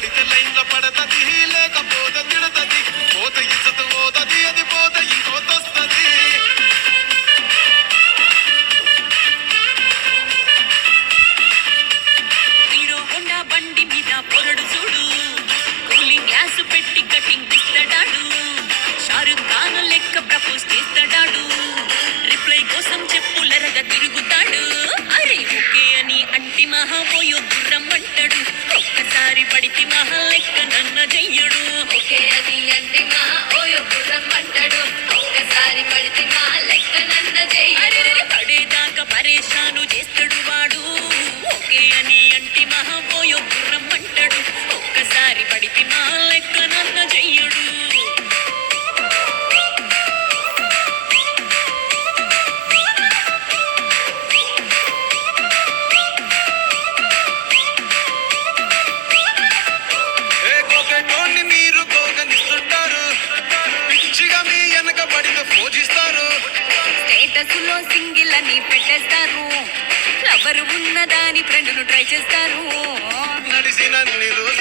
పడితే లైన్ల పడతది లేకపోతే తిడతది పోత ఇజ్జత పోతది అది పోత ఇంకోతొస్తది హీరో హోండా బండి మీద పొరడు చూడు కూలింగ్ గ్లాస్ పెట్టి కటింగ్ ఇస్తాడాడు షారుఖ్ ఖాన్ లెక్క ప్రపోజ్ చేస్తాడాడు రిప్లై కోసం చెప్పులరగా తిరుగుతాడు అరే ఓకే అని అంటి మహాపోయో గుర్రం అంటాడు ఒక్కసారి పడితే మహా లెక్క నన్న చెయ్యడు ఓకే అని అంటే మా ఓయో గుర్రం అంటాడు ఒక్కసారి పడితే మా లెక్క నన్న అరే చెయ్యడు పడేదాకా పరేషాను చేస్తాడు వాడు ఓకే అని అంటి మహాపోయో గుర్రం అంటాడు ఒక్కసారి పడితే మా లెక్క నన్న చెయ్యడు ఏ కోకెటోన్ని మీరు గోగనిస్తుంటారు పిచ్చిగా మీ వెనక పడితే పూజిస్తారు స్టేటస్ లో సింగిల్ అని పెట్టేస్తారు ఎవరు ఉన్నదాని ఫ్రెండ్ను ట్రై చేస్తారు నడిసినన్ని రోజులు